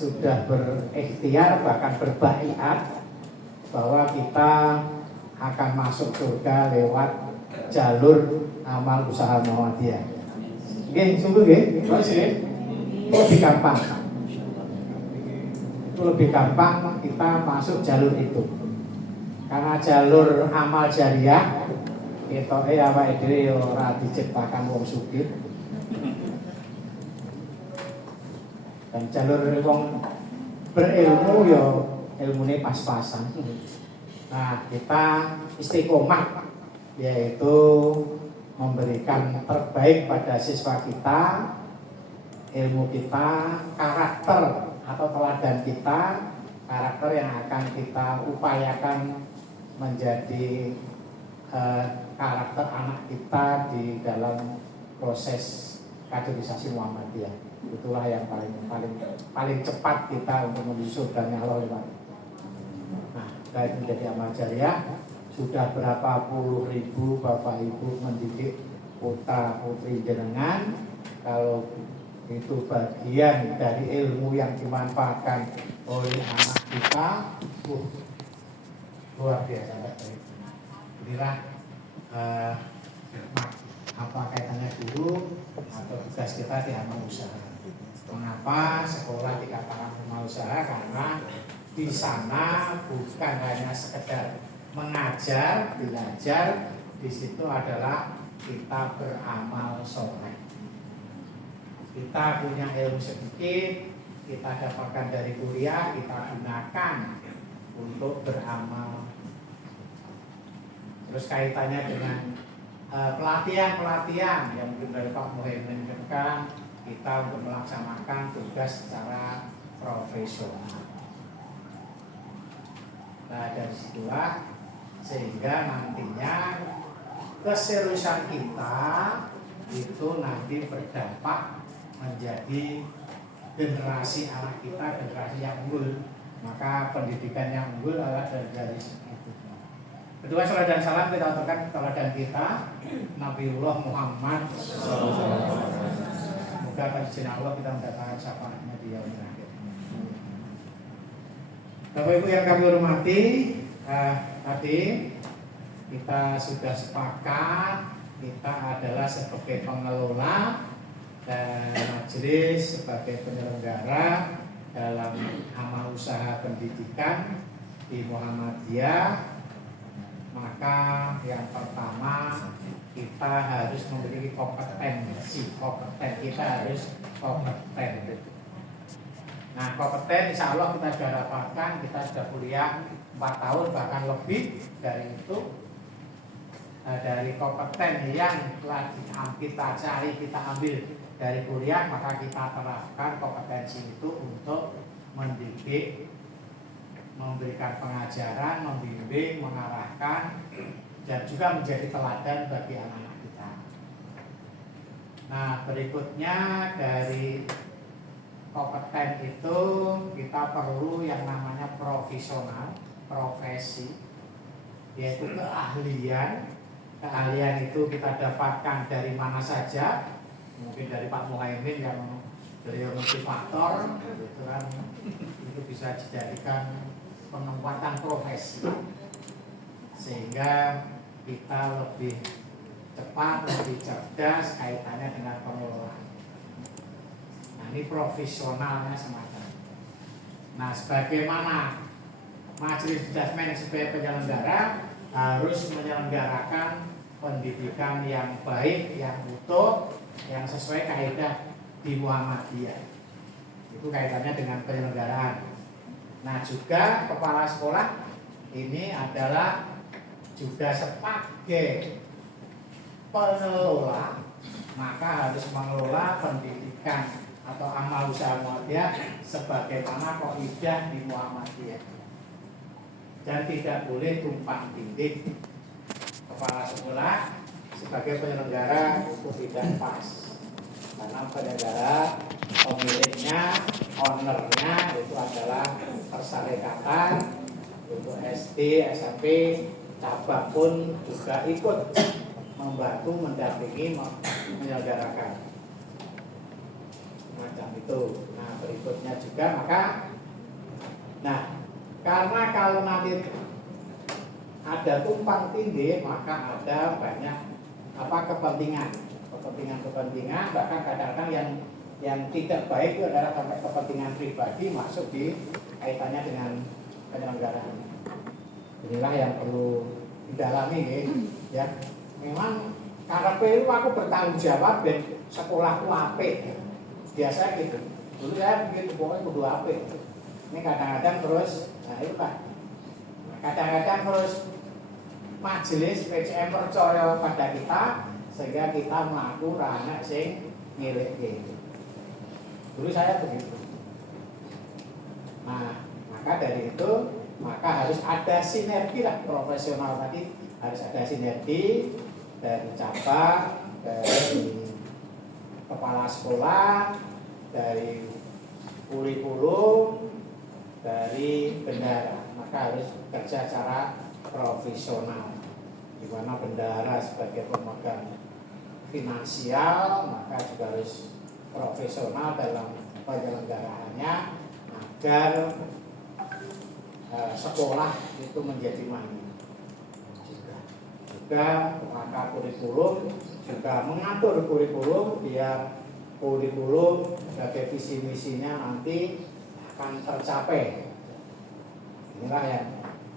sudah berikhtiar bahkan berbaiat bahwa kita akan masuk surga lewat jalur amal usaha Muhammadiyah. Nggih, sungguh nggih, lebih gampang. Itu lebih gampang kita masuk jalur itu. Karena jalur amal jariah ketoke awake dhewe ora diciptakan wong sugih. Dan jalur wong berilmu ya ilmune pas-pasan. Nah, kita istiqomah yaitu memberikan terbaik pada siswa kita, ilmu kita, karakter atau teladan kita, karakter yang akan kita upayakan menjadi karakter anak kita di dalam proses kaderisasi Muhammadiyah. Itulah yang paling cepat kita untuk menuju surganya Allah lewat. Nah, baik menjadi amal jariah, sudah berapa puluh ribu Bapak Ibu mendidik putra putri jenengan. Kalau itu bagian dari ilmu yang dimanfaatkan oleh anak kita, luar biasa. Inilah apa kaitannya guru atau tugas kita di amal usaha. Mengapa sekolah dikatakan amal usaha? Karena di sana bukan hanya sekedar mengajar, belajar, di situ adalah kita beramal soleh. Kita punya ilmu sedikit, kita dapatkan dari kuliah, kita gunakan untuk beramal. Terus kaitannya dengan pelatihan-pelatihan yang mungkin dari Pak Muhaimin kan kita untuk melaksanakan tugas secara profesional. Nah, dari situlah sehingga nantinya keseriusan kita itu nanti berdampak menjadi generasi anak kita, generasi yang unggul. Maka pendidikan yang unggul adalah dari itu. Kedua, salam dan salam kita aturkan teladan kita Nabiullah Muhammad SAW. Semoga pada izin Allah kita mendapatkan syafaatnya di yaumil akhir. Bapak Ibu yang kami hormati, tadi kita sudah sepakat kita adalah sebagai pengelola dan majelis sebagai penyelenggara dalam amal usaha pendidikan di Muhammadiyah. Maka yang pertama kita harus memiliki kompetensi. Kita harus kompeten. Nah, kompeten insya Allah kita sudah dapatkan. Kita sudah kuliah 4 tahun bahkan lebih dari itu. Dari kompeten yang telah kita cari, kita ambil dari kuliah, maka kita terapkan kompetensi itu untuk mendidik, memberikan pengajaran, membimbing, mengarahkan, dan juga menjadi teladan bagi anak-anak kita. Nah, berikutnya dari kompeten itu kita perlu yang namanya profesional, profesi, yaitu keahlian. Keahlian itu kita dapatkan dari mana saja, mungkin dari Pak Muhaimin yang beliau motivator, gitu kan, itu bisa dijadikan penempatan profesi sehingga kita lebih cepat, lebih cerdas kaitannya dengan pengelolaan. Nah, ini profesionalnya semacam. Nah, sebagaimana majelis jasmen sebagai penyelenggara harus menyelenggarakan pendidikan yang baik, yang utuh, yang sesuai kaidah di Muhammadiyah. Itu kaitannya dengan penyelenggaraan. Nah, juga kepala sekolah ini adalah juga sebagai pengelola, maka harus mengelola pendidikan atau amal usaha Muhammadiyah sebagaimana kaidah di Muhammadiyah. Dan tidak boleh tumpang tindih. Kepala sekolah sebagai penyelenggara itu tidak pas, karena penyelenggara pemiliknya, ownernya itu adalah persyarikatan untuk SD, SMP, cabang pun juga ikut membantu, mendampingi, menyelenggarakan. macam itu. Nah, berikutnya juga karena kalau nanti ada tumpang tindih, maka ada banyak kepentingan, bahkan kadang-kadang yang tidak baik itu adalah sampai kepentingan pribadi masuk di kaitannya dengan penyelenggaraan. Inilah yang perlu didalami, ya. Memang karena itu aku bertanggung jawab dan sekolahku apik. Biasa gitu. Dulu saya begitu, pokoknya kudu apik. Ini kadang-kadang terus, itu Pak. Kadang-kadang terus majelis PCM percaya pada kita sehingga kita melakukan anak sing milik gitu. Dulu saya begitu. Nah, maka dari itu harus ada sinergi lah, profesional tadi harus ada sinergi dari cabang, dari kepala sekolah, dari kurikulum, dari bendahara. Maka harus kerja secara profesional, di mana bendahara sebagai pemegang finansial maka juga harus profesional dalam penyelenggaraannya agar sekolah itu menjadi mandiri. Juga maka kurikulum juga mengatur kurikulum biar kurikulum sebagai visi misinya nanti akan tercapai. Inilah yang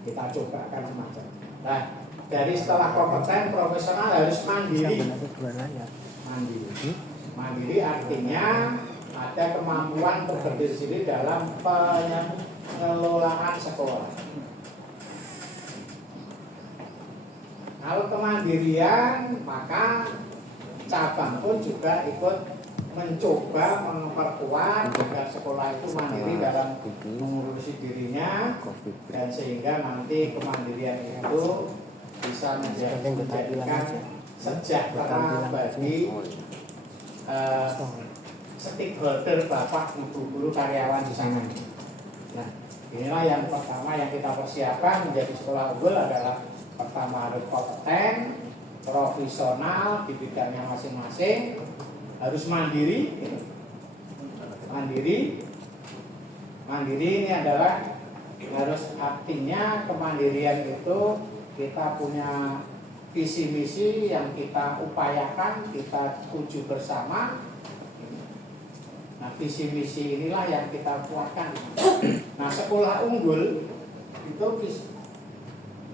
kita cobakan semacam. Nah, dari setelah kompeten profesional harus mandiri. Mandiri artinya ada kemampuan untuk berdiri sendiri dalam pengelolaan sekolah. Kalau kemandirian, maka cabang pun juga ikut mencoba memperkuat agar sekolah itu mandiri dalam mengurusi dirinya, dan sehingga nanti kemandirian itu bisa menjadikan sejahtera bagi stakeholder, bapak, ibu guru, karyawan di sana. Nah, inilah yang pertama yang kita persiapkan menjadi sekolah unggul adalah pertama harus kompeten, profesional di bidangnya masing-masing, harus mandiri. Mandiri ini adalah harus artinya kemandirian itu kita punya visi misi yang kita upayakan, kita tuju bersama. Nah, visi misi inilah yang kita kuatkan. Nah, sekolah unggul itu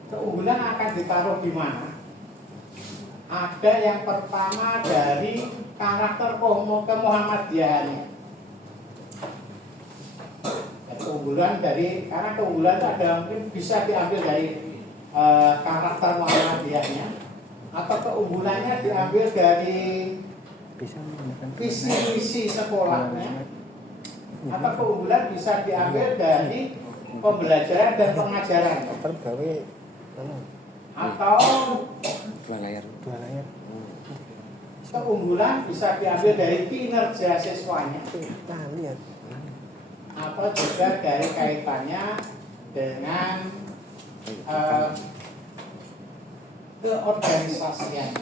keunggulan akan ditaruh di mana? Ada yang pertama dari karakter kemuhammadiyahannya. Keunggulan karena keunggulan itu ada mungkin bisa diambil dari karakter Muhammadiyahnya, atau keunggulannya diambil dari visi misi sekolahnya, atau keunggulan bisa diambil dari pembelajaran dan pengajaran, atau dua layar. Keunggulan bisa diambil dari kinerja siswanya, atau juga dari kaitannya dengan keorganisasian.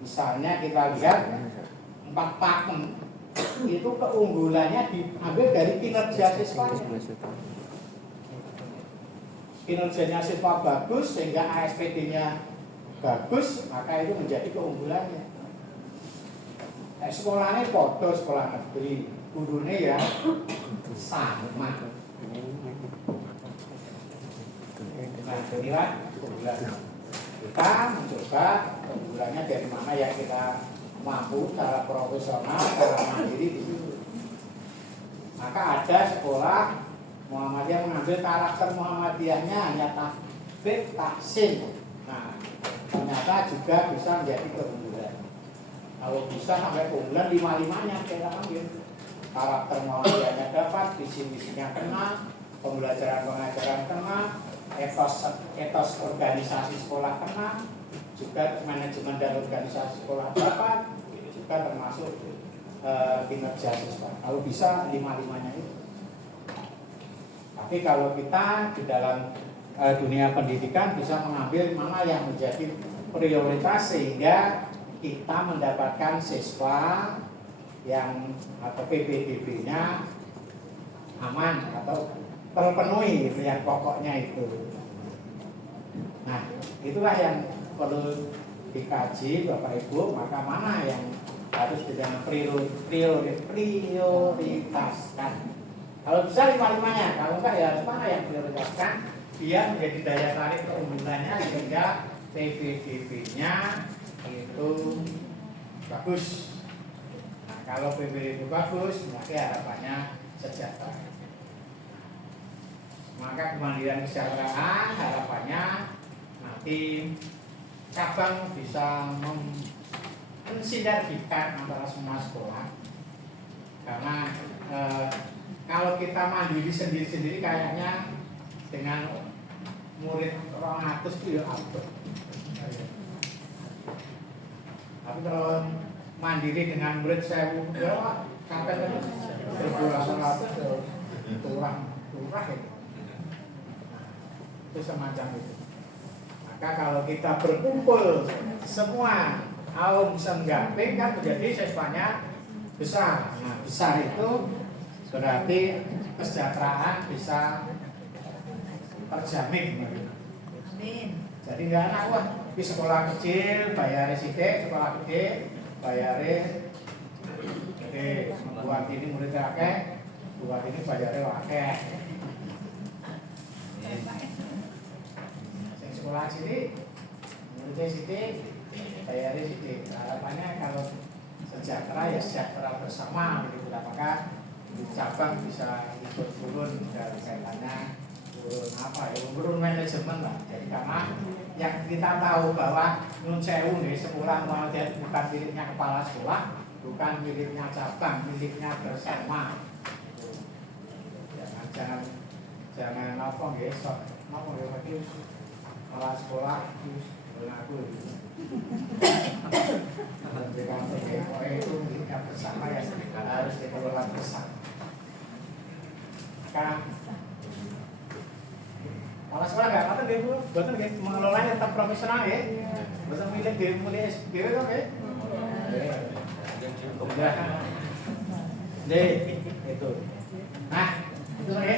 Misalnya kita lihat 4 pakem itu keunggulannya diambil dari kinerja siswanya. Kinerjanya siswa bagus sehingga ASPD-nya bagus, maka itu menjadi keunggulannya. Sekolahnya podo sekolah negeri, gurunya ya sama. Nah, inilah keunggulan. Kita mencoba keunggulannya dari mana yang kita mampu secara profesional, secara mandiri di situ. Maka ada sekolah Muhammadiyah mengambil karakter Muhammadiyahnya hanya tahfidz, tahsin. Nah, ternyata juga bisa menjadi keunggulan. Kalau bisa sampai keunggulan 5-5-nya kita ambil. Karakter Muhammadiyahnya dapat, visi misinya kena, pembelajaran pengajaran kena, etos organisasi sekolah kena, juga manajemen dan organisasi sekolah dapat, juga termasuk kinerja siswa. Kalau bisa 5-5-nya itu. Tapi kalau kita di dalam dunia pendidikan bisa mengambil mana yang menjadi prioritas sehingga kita mendapatkan siswa yang atau PPDB-nya aman atau terpenuhi yang pokoknya itu. Nah, itulah yang perlu dikaji Bapak Ibu, maka mana yang harus dengan prioritaskan. Kalau bisa lima-limanya, kalau enggak ya mana yang prioritaskan biar menjadi daya tarik keunggulannya sehingga PPDB-nya itu bagus. Nah, kalau PPDB bagus, maka harapannya sejahtera. Maka kemandirian kesejahteraan harapannya nanti cabang bisa mensinergikan antara semua sekolah. Karena kalau kita mandiri sendiri-sendiri kayaknya dengan murid 200 itu ya abot. Tapi kalau mandiri dengan murid 1000 ya sampai berbulan-bulan turah ya. Itu semacam itu. Maka kalau kita berkumpul semua kaum senggamping kan menjadi siswanya besar. Nah, besar itu berarti kesejahteraan bisa terjamin. Amin. Jadi nggak enak wah di sekolah kecil bayar sidik, sekolah gede bayar buat ini murid akeh, buat ini bayarnya akeh. Sekolah sini muridnya sidik, bayarnya sidik. Harapannya kalau sejahtera ya sejahtera bersama begitu. Maka di cabang bisa ikut turun dari kaitannya turun apa ya, turun manajemen lah. Jadi karena yang kita tahu bahwa Nun Sewu nih sekolah bukan miliknya kepala sekolah, bukan miliknya cabang, miliknya bersama. Jangan apa nggih sok apa nggih kepala sekolah aku itu miliknya bersama ya harus dikelola bersama. Maka kepala sekolah nggak apa nggih Bu, betul nggih mengelolanya tetap profesional ya, betul milik SBW kan ya. Itu. Nah, itu ya,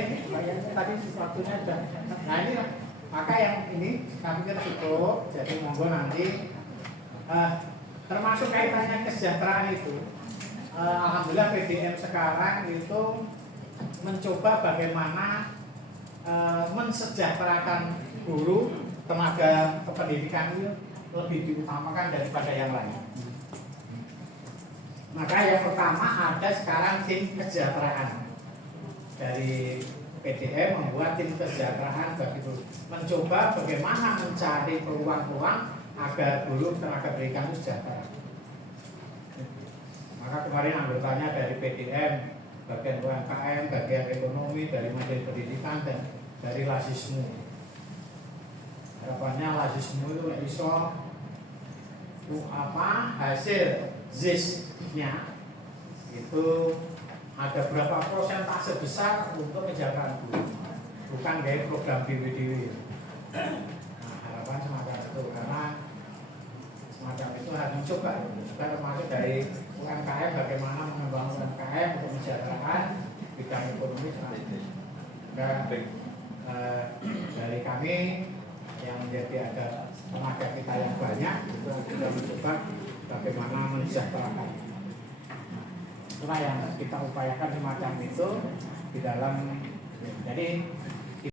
tadi waktunya sudah. Nah ini maka yang ini kami pikir cukup. Jadi monggo nanti termasuk kaitannya kesejahteraan itu. Alhamdulillah PDM sekarang itu mencoba bagaimana mensejahterakan guru, tenaga kependidikan itu lebih diutamakan daripada yang lain. Maka yang pertama ada sekarang tim kesejahteraan dari PDM membuat tim kesejahteraan bagi guru, mencoba bagaimana mencari peluang-peluang agar guru tenaga pendidikan itu sejahtera. Maka kemarin anggotanya dari PDM, bagian UMKM, bagian ekonomi, dari Majelis Pendidikan dan dari Lasismu. Harapannya Lasismu itu iso hasil ZIS-nya itu ada berapa persentase besar untuk kesejahteraan guru, bukan dari program BWDW. Nah, harapan semacam itu karena semacam itu harus mencoba juga termasuk dari UMKM bagaimana mengembangkan UMKM untuk kesejahteraan bidang ekonomi dan dari kami yang menjadi ada tenaga kita yang banyak itu kita mencoba bagaimana mensejahterakan. Itulah yang kita upayakan semacam itu di dalam. Jadi